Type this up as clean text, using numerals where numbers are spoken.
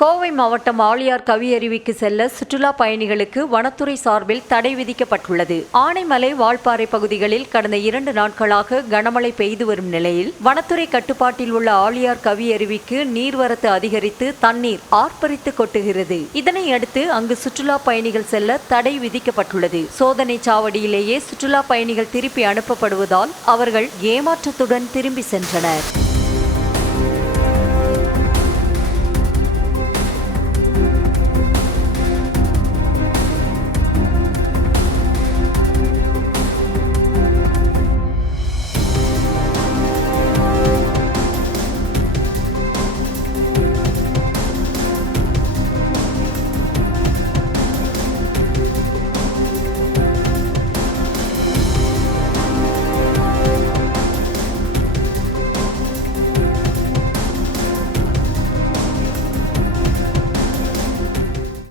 கோவை மாவட்டம் ஆழியார் கவியருவிக்கு செல்ல சுற்றுலா பயணிகளுக்கு வனத்துறை சார்பில் தடை விதிக்கப்பட்டுள்ளது. ஆனைமலை, வால்பாறை பகுதிகளில் கடந்த 2 நாட்களாக கனமழை பெய்து வரும் நிலையில் வனத்துறை கட்டுப்பாட்டில் உள்ள ஆழியார் கவியருவிக்கு நீர்வரத்து அதிகரித்து தண்ணீர் ஆர்ப்பரித்து கொட்டுகிறது. இதனையடுத்து அங்கு சுற்றுலா பயணிகள் செல்ல தடை விதிக்கப்பட்டுள்ளது. சோதனை சாவடியிலேயே சுற்றுலா பயணிகள் திருப்பி அனுப்பப்படுவதால் அவர்கள் ஏமாற்றத்துடன் திரும்பி சென்றனர்.